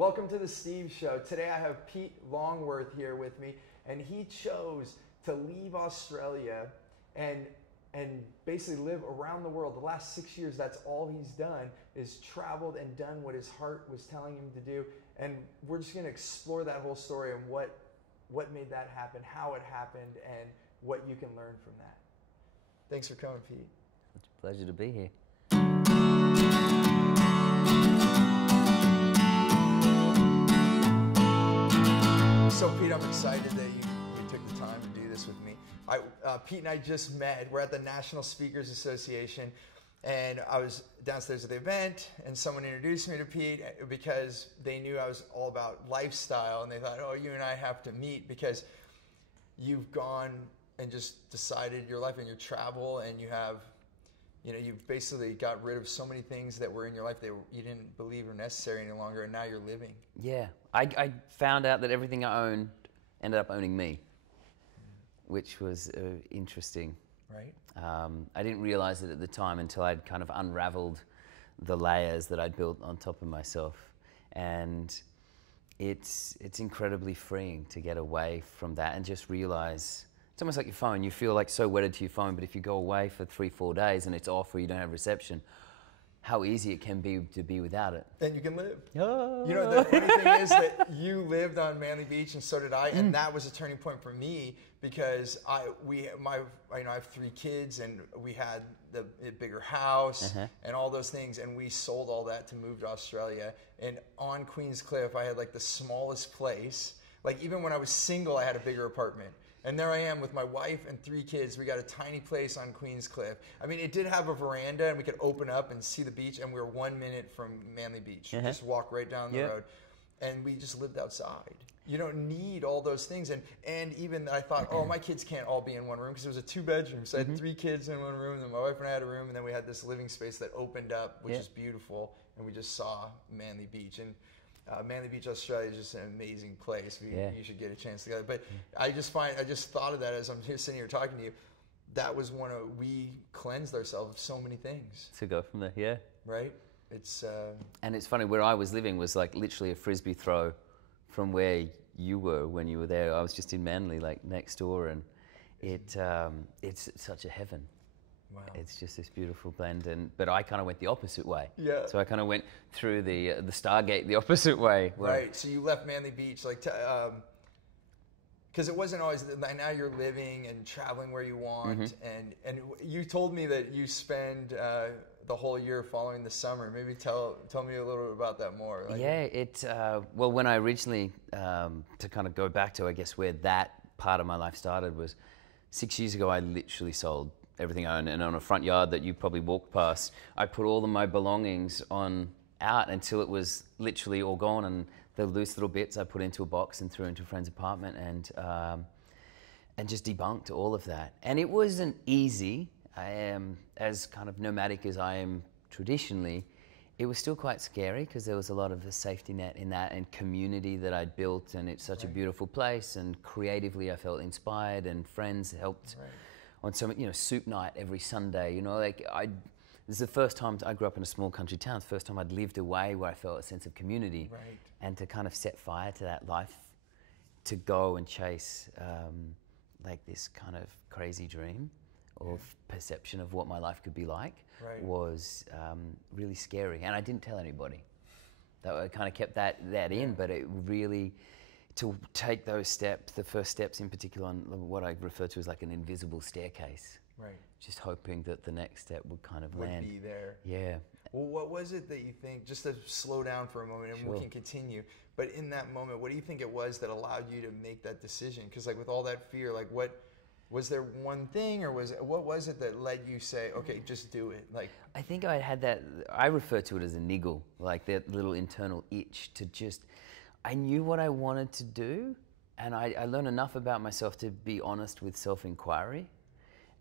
Welcome to the Steve Show. Today I have Pete Longworth here with me, and he chose to leave Australia and basically live around the world. The last 6 years, that's all he's done, is traveled and done what his heart was telling him to do. And we're just going to explore that whole story and what made that happen, how it happened, and what you can learn from that. Thanks for coming, Pete. It's a pleasure to be here. So Pete, I'm excited that you took the time to do this with me. Pete and I just met. We're at the National Speakers Association, and I was downstairs at the event, and someone introduced me to Pete because they knew I was all about lifestyle, and they thought, oh, you and I have to meet because you've gone and just decided your life and your travel, and you've basically got rid of so many things that were in your life that you didn't believe were necessary any longer, and now you're living. Yeah, I found out that everything I owned ended up owning me, which was interesting. Right. I didn't realize it at the time until I'd kind of unraveled the layers that I'd built on top of myself, and it's incredibly freeing to get away from that and just realize. It's almost like your phone. You feel like so wedded to your phone, but if you go away for 3-4 days and it's off or you don't have reception, how easy it can be to be without it. And you can live. Oh. You know, the funny thing is that you lived on Manly Beach, and so did I, and that was a turning point for me because I have 3 kids, and we had a bigger house and all those things, and we sold all that to move to Australia. And on Queens Cliff, I had like the smallest place. Like even when I was single, I had a bigger apartment. And there I am with my wife and 3 kids. We got a tiny place on Queens Cliff. I mean, it did have a veranda, and we could open up and see the beach, and we were 1 minute from Manly Beach. Just walk right down the road. And we just lived outside. You don't need all those things. And even I thought, oh, my kids can't all be in one room because it was a 2-bedroom. So I had 3 kids in one room, and my wife and I had a room, and then we had this living space that opened up, which is beautiful. And we just saw Manly Beach. And Manly Beach, Australia is just an amazing place. You should get a chance to go. But I just thought of that as I'm here sitting here talking to you. That was we cleansed ourselves of so many things. To go from there, yeah. Right? It's and it's funny, where I was living was like literally a frisbee throw from where you were when you were there. I was just in Manly, like next door, and it's such a heaven. Wow. It's just this beautiful blend, but I kind of went the opposite way. Yeah. So I kind of went through the Stargate the opposite way. Right. So you left Manly Beach, like, because it wasn't always. Now you're living and traveling where you want, and you told me that you spend the whole year following the summer. Maybe tell me a little bit about that more. Like, yeah. Well, when I originally to kind of go back to, I guess, where that part of my life started was 6 years ago. I literally sold everything I owned, and on a front yard that you probably walked past, I put all of my belongings out until it was literally all gone, and the loose little bits I put into a box and threw into a friend's apartment, and just debunked all of that. And it wasn't easy. I am as kind of nomadic as I am traditionally. It was still quite scary because there was a lot of a safety net in that and community that I'd built, and it's such a beautiful place, and creatively I felt inspired, and friends helped. On some, soup night every Sunday, this is the first time I grew up in a small country town. It's the first time I'd lived away where I felt a sense of community, and to kind of set fire to that life, to go and chase like this kind of crazy dream of perception of what my life could be like was really scary, and I didn't tell anybody. I kind of kept that in, but it really. To take those steps, the first steps in particular, on what I refer to as like an invisible staircase. Right. Just hoping that the next step would kind of land. Would be there. Yeah. Well, what was it that you think, just to slow down for a moment and we can continue, but in that moment, what do you think it was that allowed you to make that decision? Because like with all that fear, like what, was there one thing, or what was it that led you say, okay, just do it? Like, I think I had that, I refer to it as a niggle, like that little internal itch to just, I knew what I wanted to do, and I learned enough about myself to be honest with self-inquiry.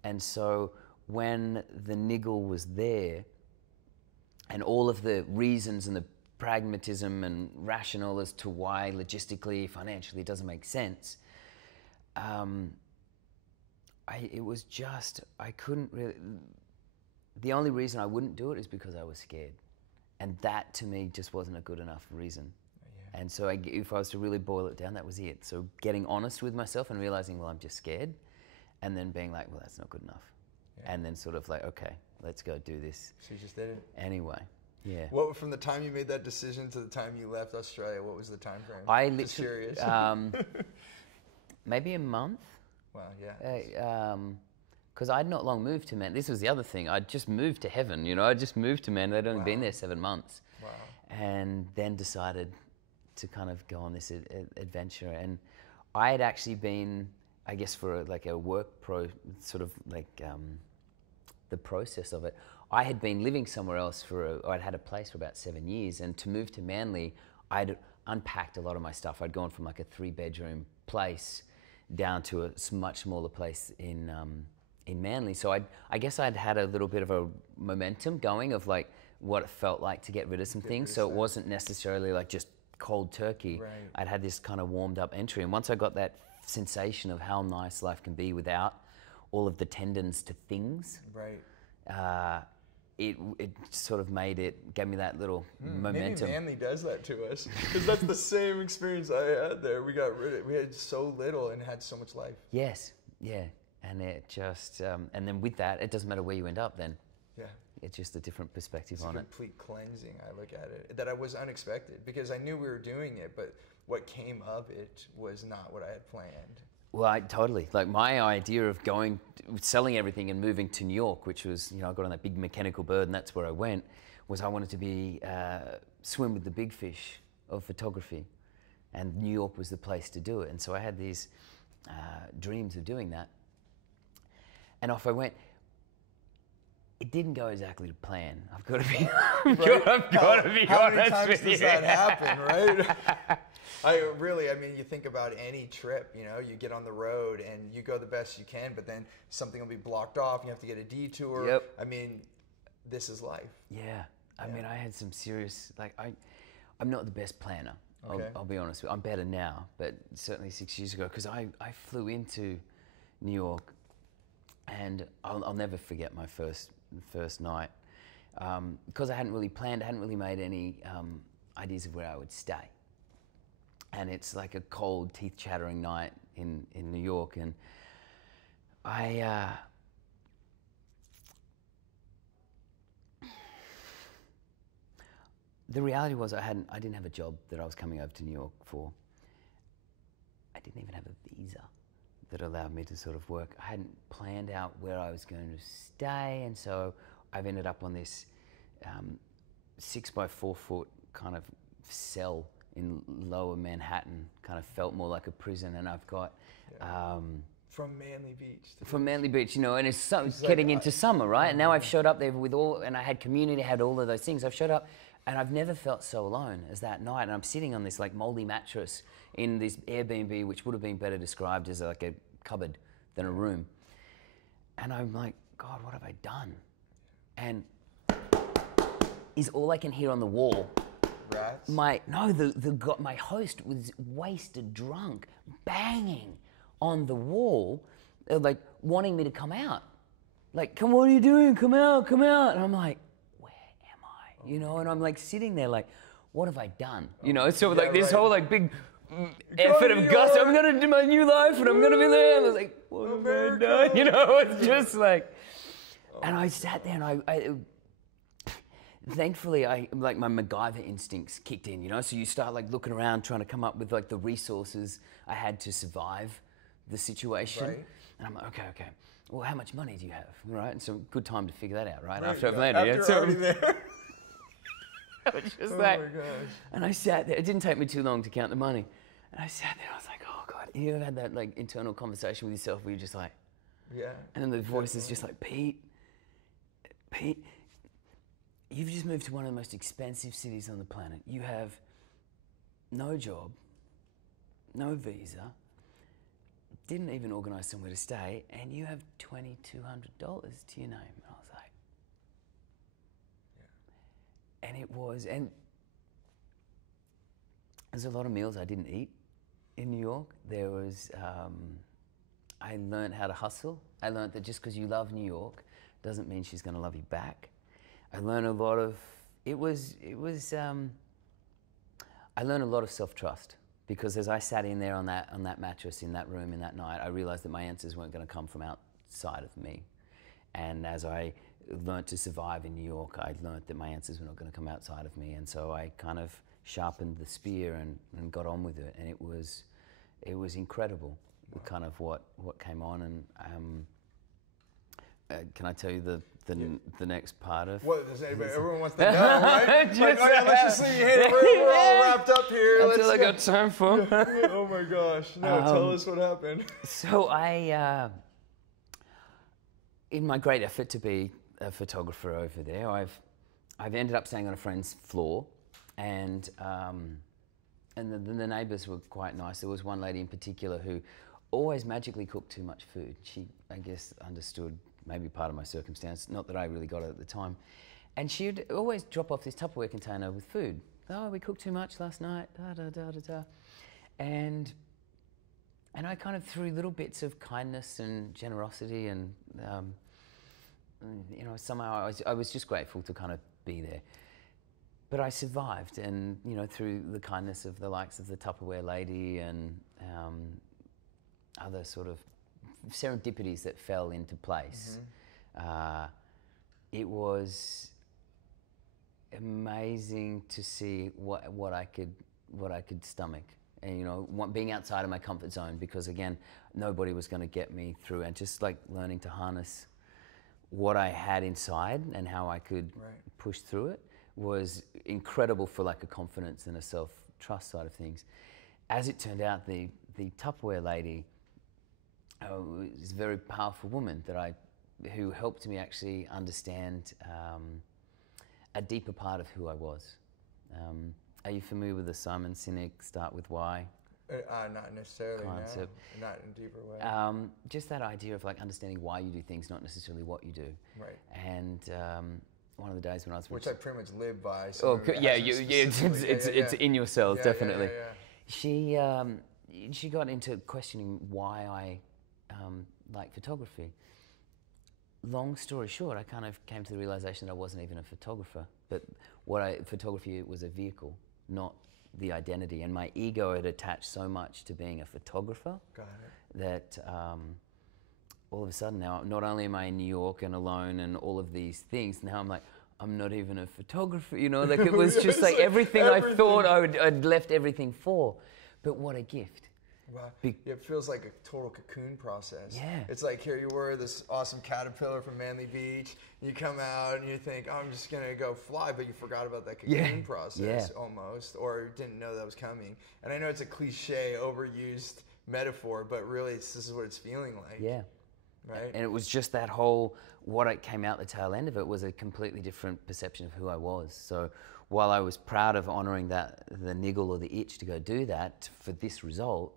And so when the niggle was there, and all of the reasons and the pragmatism and rationale as to why logistically, financially, it doesn't make sense, it was just, I couldn't really, the only reason I wouldn't do it is because I was scared. And that to me just wasn't a good enough reason. And so if I was to really boil it down, that was it. So getting honest with myself and realizing, well, I'm just scared. And then being like, well, that's not good enough. Yeah. And then sort of like, okay, let's go do this. So you just did it? Anyway, yeah. What, from the time you made that decision to the time you left Australia, what was the time frame? I just literally, curious. Maybe a month. Wow, yeah. Because I'd not long moved to Manly. This was the other thing. I'd just moved to heaven, you know. I just moved to Manly. I'd only been there 7 months. Wow. And then decided to kind of go on this adventure. And I had actually been, I guess, for like a work the process of it. I had been living somewhere else I'd had a place for about 7 years, and to move to Manly, I'd unpacked a lot of my stuff. I'd gone from like a 3-bedroom place down to a much smaller place in Manly. So I guess I'd had a little bit of a momentum going of like what it felt like to get rid of some things. So it wasn't necessarily like just cold turkey. Right. I'd had this kind of warmed up entry, and once I got that sensation of how nice life can be without all of the tendons to things, right. It sort of gave me that little momentum. Maybe Manly does that to us, because that's the same experience I had there. We had so little and had so much life. Yes, yeah, and it just, and then with that, it doesn't matter where you end up then. Yeah. It's just a different perspective on it. It's a complete cleansing, I look at it, that I was unexpected, because I knew we were doing it, but what came of it was not what I had planned. Well, totally. Like my idea of selling everything and moving to New York, which was, I got on that big mechanical bird and that's where I went, was I wanted to be, swim with the big fish of photography. And New York was the place to do it. And so I had these dreams of doing that. And off I went. It didn't go exactly to plan. I've got to be, I've got to be how honest many times with you. does that happen, right? I mean, you think about any trip, you get on the road and you go the best you can, but then something will be blocked off. You have to get a detour. Yep. I mean, this is life. Yeah. I mean, I had some serious, I'm not the best planner. Okay. I'll be honest with you. I'm better now, but certainly 6 years ago, because I flew into New York, and I'll never forget my first night, because I hadn't really planned, I hadn't really made any ideas of where I would stay. And it's like a cold, teeth-chattering night in New York, and the reality was I didn't have a job that I was coming over to New York for. I didn't even have a visa that allowed me to sort of work. I hadn't planned out where I was going to stay, and so I've ended up on this 6 by 4 foot kind of cell in lower Manhattan. Kind of felt more like a prison, and I've got from Manly Beach. From Manly Beach, and it's getting into summer, right? And now I've showed up there and I had community, I had all of those things. I've showed up, and I've never felt so alone as that night. And I'm sitting on this like moldy mattress in this Airbnb, which would have been better described as like a cupboard than a room. And I'm like, God, what have I done? And is all I can hear on the wall. Rats? My host was wasted drunk, banging on the wall, like wanting me to come out. Like, come, what are you doing? Come out, come out. And I'm like, where am I? And I'm like sitting there like, what have I done? So like this whole like big effort of gusto. I'm gonna do my new life and I'm gonna be there. And I was like, what have I done? It's just like, and I sat there and I thankfully, like my MacGyver instincts kicked in, So you start like looking around, trying to come up with like the resources I had to survive the situation. Right. And I'm like, okay. Well, how much money do you have? Right. And so good time to figure that out, right? Right, After I've landed. After already there. It's just Oh like, my gosh. and I sat there. It didn't take me too long to count the money. And I sat there. I was like, oh God. You ever had that like internal conversation with yourself where you're just like, Yeah. and then the voice is just like, Pete, you've just moved to one of the most expensive cities on the planet. You have no job, no visa, didn't even organise somewhere to stay, and you have $2,200 to your name. And I was like, and it was, and there's a lot of meals I didn't eat in New York. There was, I learned how to hustle. I learned that just because you love New York doesn't mean she's going to love you back. I learned a lot of, I I learned a lot of self-trust, because as I sat in there on that mattress in that room in that night, I realized that my answers weren't going to come from outside of me. And as I learned to survive in New York, I learned that my answers were not going to come outside of me. And so I kind of sharpened the spear and got on with it. And it was incredible, kind of what came on. And can I tell you the next part of? What does anybody? Everyone wants to know, right? Let's just see. Hey, we're all wrapped up here. That's all I got time for. Oh my gosh! No, tell us what happened. So I, in my great effort to be a photographer over there, I've ended up staying on a friend's floor, and the neighbours were quite nice. There was one lady in particular who always magically cooked too much food. She, I guess, understood maybe part of my circumstance, not that I really got it at the time. And she'd always drop off this Tupperware container with food. Oh, we cooked too much last night, da-da-da-da-da. And I kind of threw little bits of kindness and generosity and, you know, somehow I was just grateful to kind of be there. But I survived, and, you know, through the kindness of the likes of the Tupperware lady and other sort of serendipities that fell into place. It was amazing to see what I could stomach, and, you know, being outside of my comfort zone, because again, nobody was going to get me through, and just like learning to harness what I had inside and how I could push through it was incredible for like a confidence and a self-trust side of things. As it turned out, the Tupperware lady is a very powerful woman who helped me actually understand a deeper part of who I was. Are you familiar with the Simon Sinek Start With Why? Not necessarily, concept? No. Not in a deeper way. Just that idea of like understanding why you do things, not necessarily what you do. Right. And one of the days when I was... Which I pretty much live by. So it's in your cells, definitely. Yeah. She got into questioning why I like photography. Long story short, I kind of came to the realization that I wasn't even a photographer, but photography was a vehicle, not the identity. And my ego had attached so much to being a photographer that all of a sudden now, not only am I in New York and alone and all of these things, now I'm like, I'm not even a photographer, you know, like it was just like everything I thought I'd left everything for. But what a gift. Wow. It feels like a total cocoon process. Yeah. It's like, here you were, this awesome caterpillar from Manly Beach. You come out and you think, oh, I'm just going to go fly, but you forgot about that cocoon process almost, or didn't know that was coming. And I know it's a cliche, overused metaphor, but really this is what it's feeling like. Yeah. Right? And it was just that whole, what it came out the tail end of it was a completely different perception of who I was. So while I was proud of honoring that, the niggle or the itch to go do that for this result,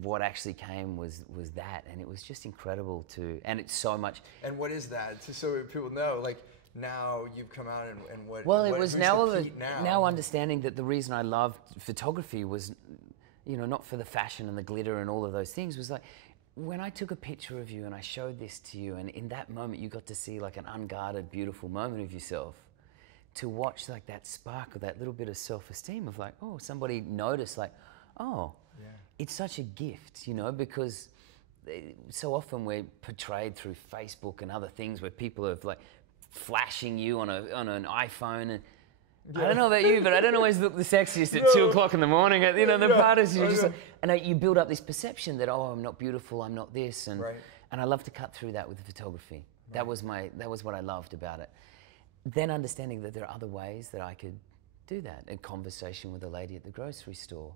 what actually came was that, and it was just incredible and it's so much. And what is that? So people know, like, now you've come out and what? Well, it was now understanding that the reason I loved photography was, you know, not for the fashion and the glitter and all of those things, was like, when I took a picture of you and I showed this to you, and in that moment you got to see like an unguarded, beautiful moment of yourself, to watch like that spark of that little bit of self-esteem of like, oh, somebody noticed, like, oh, it's such a gift, you know, because so often we're portrayed through Facebook and other things where people are like flashing you on an iPhone, and I don't know about you, but I don't always look the sexiest at 2 o'clock in the morning at, you know, the parties. You're just like, and you build up this perception that, oh, I'm not beautiful, I'm not this, and I love to cut through that with the photography. That was what I loved about it. Then understanding that there are other ways that I could do that. A conversation with a lady at the grocery store.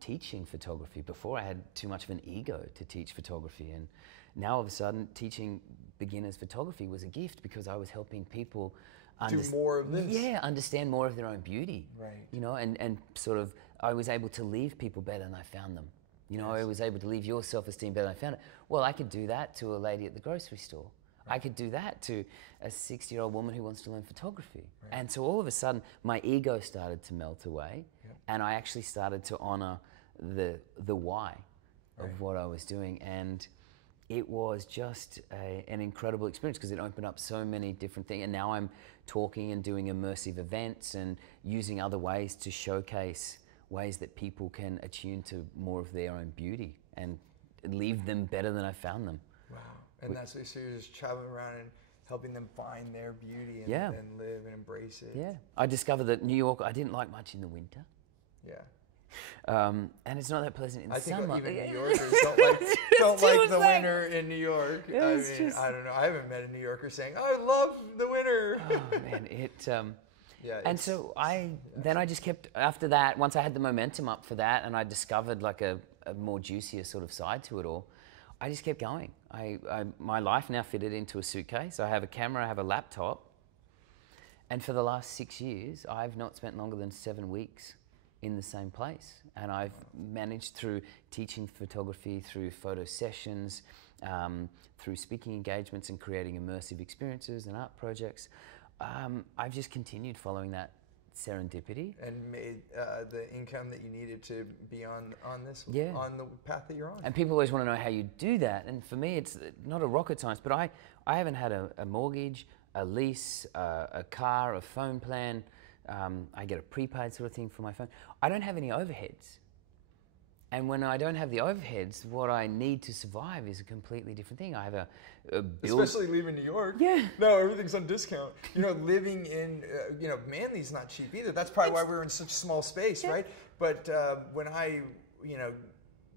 Teaching photography. Before I had too much of an ego to teach photography, and now all of a sudden teaching beginners photography was a gift because I was helping people do more of this. Yeah, understand more of their own beauty. Right. You know, and sort of I was able to leave people better than I found them. You know, I was able to leave your self-esteem better than I found it. Well, I could do that to a lady at the grocery store. I could do that to a 60-year-old woman who wants to learn photography. And so all of a sudden, my ego started to melt away, and I actually started to honor the why of what I was doing. And it was just an incredible experience because it opened up so many different things. And now I'm talking and doing immersive events and using other ways to showcase ways that people can attune to more of their own beauty and leave them better than I found them. Wow. And that's what you're just traveling around and helping them find their beauty and, Yeah. and live and embrace it. Yeah. I discovered that New York, I didn't like much in the winter. Yeah. And it's not that pleasant in the summer. I think even New Yorkers don't like the winter in New York. I mean, I don't know. I haven't met a New Yorker saying, "I love the winter." Oh man, it. Yeah. And so then I just kept, after that, once I had the momentum up for that and I discovered like a more juicier sort of side to it all, I just kept going. My life now fitted into a suitcase. I have a camera, I have a laptop. And for the last 6 years, I've not spent longer than 7 weeks in the same place. And I've managed through teaching photography, through photo sessions, through speaking engagements and creating immersive experiences and art projects. I've just continued following that serendipity. And made the income that you needed to be on the path that you're on. And people always want to know how you do that. And for me, it's not a rocket science, but I haven't had a mortgage, a lease, a car, a phone plan. I get a prepaid sort of thing for my phone. I don't have any overheads. And when I don't have the overheads, what I need to survive is a completely different thing. I have a bill. Especially leaving New York. Yeah. No, everything's on discount. You know, living in, Manly's not cheap either. That's probably why we're in such a small space, right? But when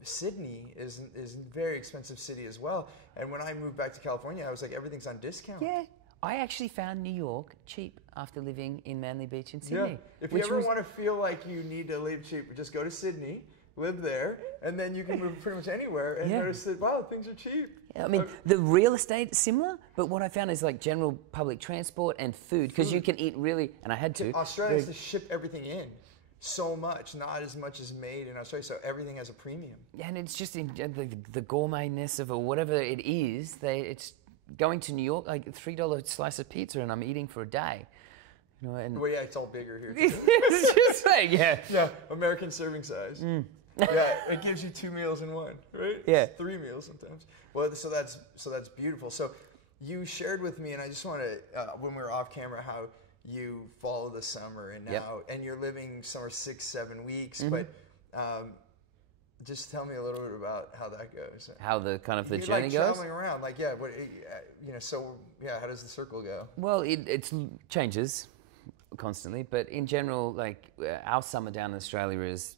Sydney is a very expensive city as well. And when I moved back to California, I was like, everything's on discount. Yeah. I actually found New York cheap after living in Manly Beach in Sydney. Yeah. If you ever want to feel like you need to live cheap, just go to Sydney, live there, and then you can move pretty much anywhere and notice that, wow, things are cheap. Yeah, I mean, the real estate is similar, but what I found is like general public transport and food, because you can eat really, and I had to. Australia has to ship everything in so much, not as much as made in Australia, so everything has a premium. And it's just in the gourmetness of it, or whatever it is, it's going to New York, like a $3 slice of pizza, and I'm eating for a day. You know, and well, yeah, it's all bigger here. It's just like, yeah, American serving size. Yeah, it gives you 2 meals in one, right? Yeah, it's 3 meals sometimes. Well, so that's beautiful. So you shared with me, and I just want to, when we were off camera, how you follow the summer, and now, and you're living somewhere 6-7 weeks, but. Just tell me a little bit about how that goes. How the kind of the journey like goes? Traveling around, like, how does the circle go? Well, it changes constantly, but in general, like our summer down in Australia is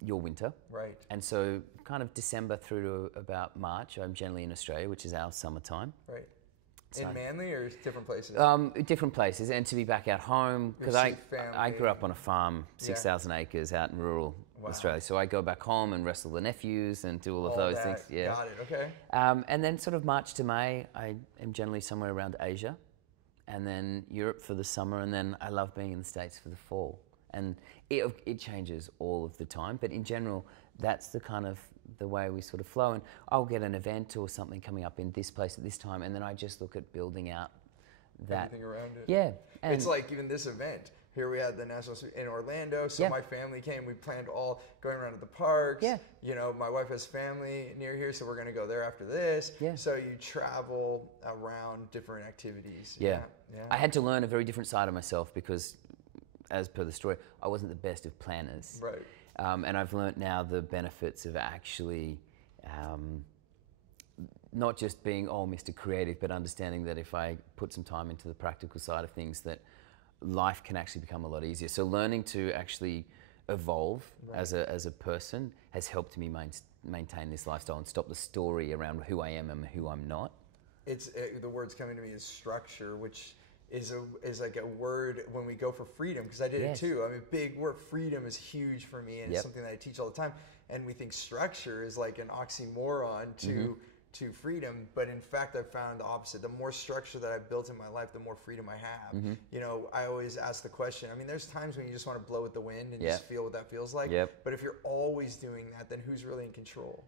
your winter. Right. And so kind of December through to about March, I'm generally in Australia, which is our summertime. Right. In Manly or different places? Different places, and to be back at home, because I grew up on a farm, 6,000 acres out in rural Australia. So I go back home and wrestle the nephews and do all of those things. Yeah. Got it, okay. And then sort of March to May, I am generally somewhere around Asia, and then Europe for the summer, and then I love being in the States for the fall. And it changes all of the time, but in general, that's the kind of the way we sort of flow. And I'll get an event or something coming up in this place at this time, and then I just look at building out that. Everything around it. Yeah. And it's like even this event. Here we had the National in Orlando, so my family came. We planned all going around to the parks. Yeah. You know, my wife has family near here, so we're going to go there after this. Yeah. So you travel around different activities. Yeah. I had to learn a very different side of myself because, as per the story, I wasn't the best of planners. Right. And I've learnt now the benefits of actually not just being, Mr. Creative, but understanding that if I put some time into the practical side of things, that life can actually become a lot easier. So learning to actually evolve as a person has helped me maintain this lifestyle and stop the story around who I am and who I'm not. It's the words coming to me is structure, which is like a word when we go for freedom, because I did it too. I mean, big word, freedom is huge for me, and it's something that I teach all the time. And we think structure is like an oxymoron to freedom, but in fact, I've found the opposite. The more structure that I've built in my life, the more freedom I have. You know, I always ask the question. I mean, there's times when you just want to blow with the wind and just feel what that feels like. But if you're always doing that, then who's really in control?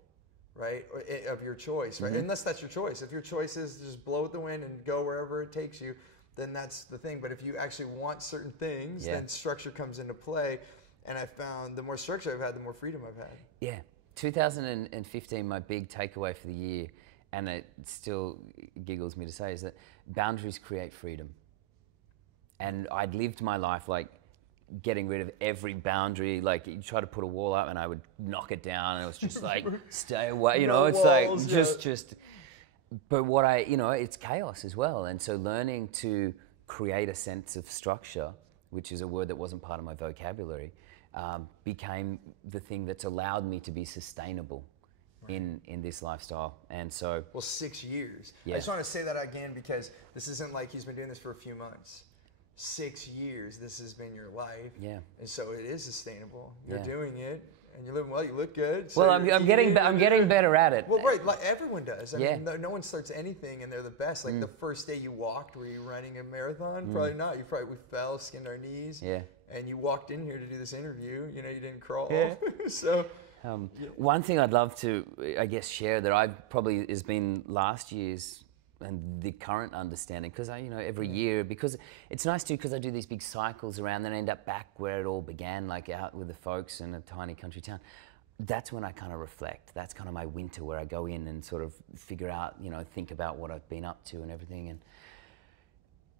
Right? Of your choice, right? Unless that's your choice. If your choice is just blow with the wind and go wherever it takes you, then that's the thing. But if you actually want certain things, then structure comes into play. And I found the more structure I've had, the more freedom I've had. Yeah. 2015, my big takeaway for the year, and it still giggles me to say, is that boundaries create freedom. And I'd lived my life like getting rid of every boundary. Like you try to put a wall up and I would knock it down, and it was just like, stay away, you know, it's walls, like just, but what it's chaos as well. And so learning to create a sense of structure, which is a word that wasn't part of my vocabulary, became the thing that's allowed me to be sustainable in this lifestyle. And so... Well, 6 years. Yeah. I just want to say that again, because this isn't like he's been doing this for a few months. 6 years, this has been your life. Yeah. And so it is sustainable. You're doing it, and you're living well, you look good. So well, I'm getting better at it. Well, right, like everyone does. I mean, no one starts anything and they're the best. Like the first day you walked, were you running a marathon? Probably not. We fell, skinned our knees. Yeah. And you walked in here to do this interview. You know, you didn't crawl. Yeah. So... one thing I'd love to, I guess, share that I probably has been last year's and the current understanding, because every year, because it's nice too, because I do these big cycles around, then I end up back where it all began, like out with the folks in a tiny country town. That's when I kind of reflect. That's kind of my winter, where I go in and sort of figure out, think about what I've been up to and everything. And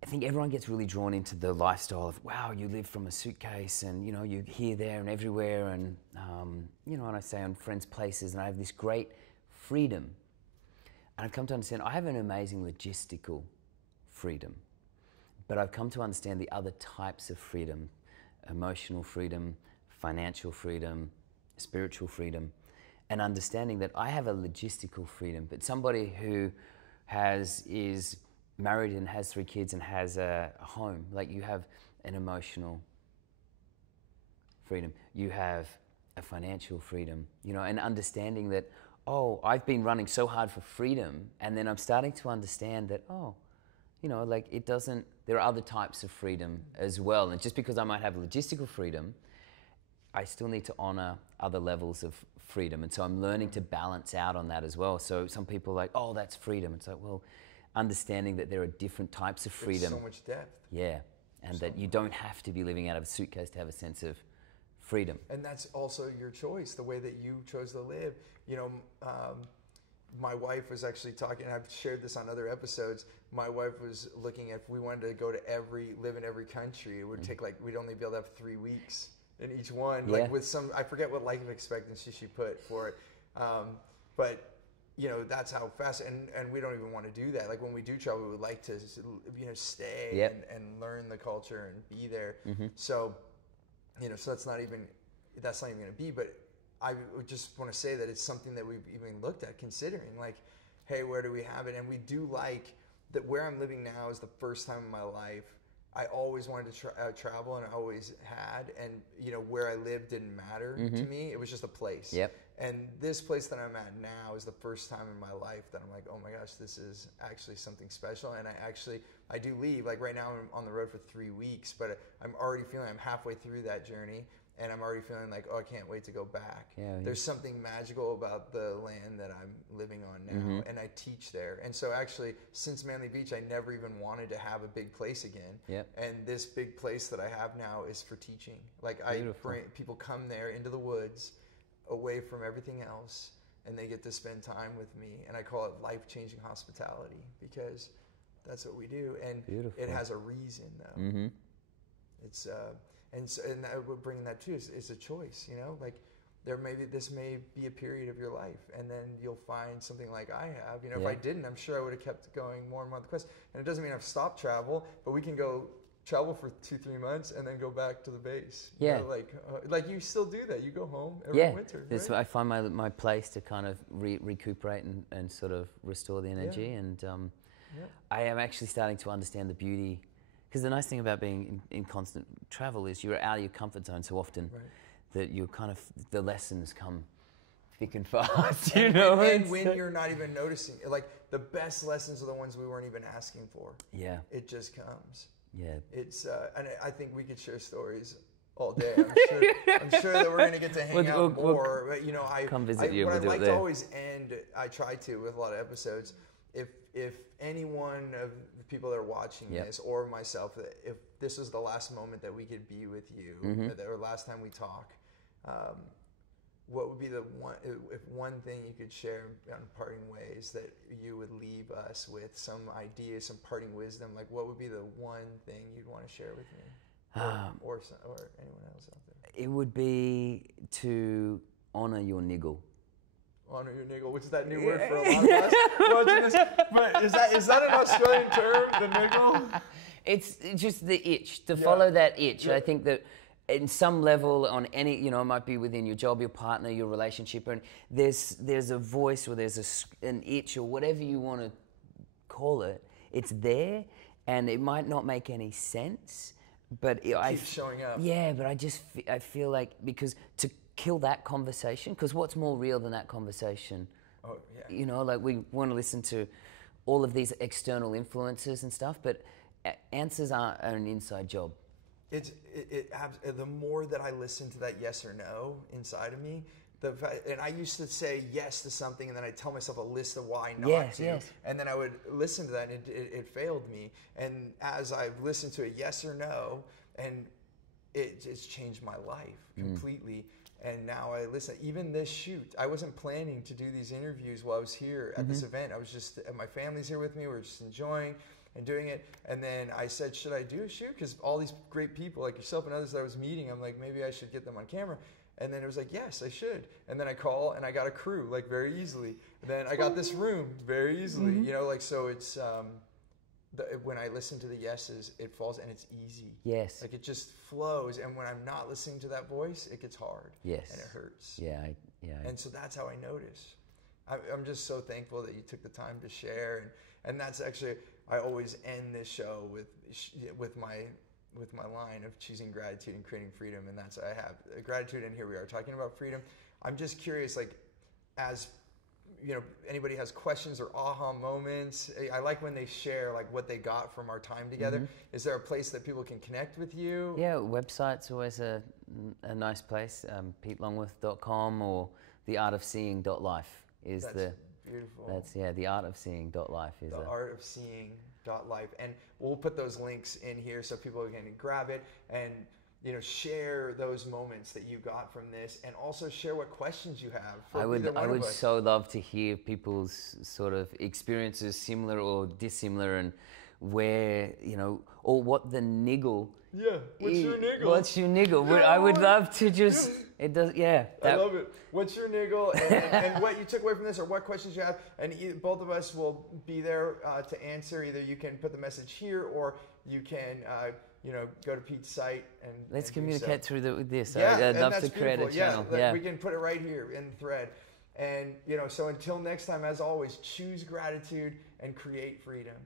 I think everyone gets really drawn into the lifestyle of, wow, you live from a suitcase and, you're here, there and everywhere. And, and I stay on friends' places and I have this great freedom. And I've come to understand I have an amazing logistical freedom, but I've come to understand the other types of freedom: emotional freedom, financial freedom, spiritual freedom, and understanding that I have a logistical freedom, but somebody who is married and has 3 kids and has a home, like you have an emotional freedom, you have a financial freedom, and understanding that, I've been running so hard for freedom, and then I'm starting to understand that, there are other types of freedom as well. And just because I might have logistical freedom, I still need to honor other levels of freedom. And so I'm learning to balance out on that as well. So some people are like, that's freedom. It's like, well, understanding that there are different types of freedom. There's so much depth. Yeah, and that you don't have to be living out of a suitcase to have a sense of freedom. And that's also your choice, the way that you chose to live. My wife was actually talking, and I've shared this on other episodes. My wife was looking at, if we wanted to go to live in every country, it would take we'd only be able to have 3 weeks in each one. Yeah. Like with some, I forget what life expectancy she put for it. But that's how fast, and we don't even want to do that. Like when we do travel, we would like to, stay and learn the culture and be there. So, so that's not even going to be, but I would just want to say that it's something that we've even looked at, considering like, hey, where do we have it? And we do like that where I'm living now is the first time in my life. I always wanted to travel, and I always had, and where I lived didn't matter to me. It was just a place. Yep. And this place that I'm at now is the first time in my life that I'm like, oh my gosh, this is actually something special. And I do leave. Like right now I'm on the road for 3 weeks, but I'm already feeling I'm halfway through that journey. And I'm already feeling like, I can't wait to go back. Yeah. There's something magical about the land that I'm living on now, and I teach there. And so actually, since Manly Beach, I never even wanted to have a big place again. Yep. And this big place that I have now is for teaching. Like Beautiful. People come there into the woods, away from everything else, and they get to spend time with me. And I call it life-changing hospitality, because that's what we do. And Beautiful. It has a reason, though. It's and we're bringing that too. It's a choice, like this may be a period of your life, and then you'll find something like I have. If I didn't, I'm sure I would have kept going more and more on the quest. And it doesn't mean I've stopped travel, but we can go travel for 2-3 months and then go back to the base. Yeah. Like you still do that. You go home every winter. Right? I find my place to kind of recuperate and sort of restore the energy. Yeah. And I am actually starting to understand the beauty. Because the nice thing about being in constant travel is you're out of your comfort zone so often that you're the lessons come thick and fast, And when you're not even noticing, like the best lessons are the ones we weren't even asking for. Yeah. It just comes. Yeah. It's, and I think we could share stories all day. I'm sure that we're going to get to hang out more. But, come visit you. What We'll I'd do like it to there. always end, I try to with a lot of episodes, if any one of the people that are watching this, or myself, if this was the last moment that we could be with you, or last time we talk, what would be the one, if one thing you could share on parting ways that you would leave us with, some ideas, some parting wisdom, like what would be the one thing you'd want to share with me or anyone else out there? It would be to honor your niggle. Honor your niggle, which is that new word for a lot of us watching this. But is that an Australian term, the niggle? It's just the itch, to follow that itch. Yeah. I think that in some level on any, you know, it might be within your job, your partner, your relationship, and there's a voice or there's an itch or whatever you want to call it. It's there, and it might not make any sense, but Keeps showing up. Yeah, but I feel like, because to kill that conversation, because what's more real than that conversation? Oh, yeah. You know, like we want to listen to all of these external influences and stuff, but answers are an inside job. The more that I listen to that yes or no inside of me, and I used to say yes to something, and then I'd tell myself a list of why not to, yes. and then I would listen to that, and it failed me. And as I've listened to a yes or no, and it's changed my life completely. And now I listen. Even this shoot, I wasn't planning to do these interviews while I was here at this event. I was just, my family's here with me. We're just enjoying and doing it. And then I said, should I do a shoot? Because all these great people like yourself and others that I was meeting, I'm like, maybe I should get them on camera. And then it was like, yes, I should. And then I call and I got a crew like very easily. And then I got this room very easily, you know, like, so it's, when I listen to the yeses, it falls and it's easy. Yes. Like it just flows. And when I'm not listening to that voice, it gets hard. Yes. And it hurts. Yeah. And so that's how I notice. I'm just so thankful that you took the time to share. And that's actually, I always end this show with my line of choosing gratitude and creating freedom. And that's, I have gratitude, and here we are talking about freedom. I'm just curious, like, as you know, anybody has questions or aha moments, I like when they share like what they got from our time together. Is there a place that people can connect with you? Yeah, website's always a nice place. PeteLongworth.com or theartofseeing.life is beautiful. That's theartofseeing.life is theartofseeing.life, and we'll put those links in here so people can grab it and, you know, share those moments that you got from this, and also share what questions you have. I would so love to hear people's sort of experiences, similar or dissimilar, and where, you know, or what the niggle. Yeah, what's your niggle? What's your niggle? Yeah, I would love to just. It does. Yeah. I love it. What's your niggle, and what you took away from this, or what questions you have, and both of us will be there to answer. Either you can put the message here, or you can. You know, go to Pete's site and let's communicate through this. Yeah, I'd love to create a channel. Yeah, we can put it right here in the thread. And, you know, so until next time, as always, choose gratitude and create freedom.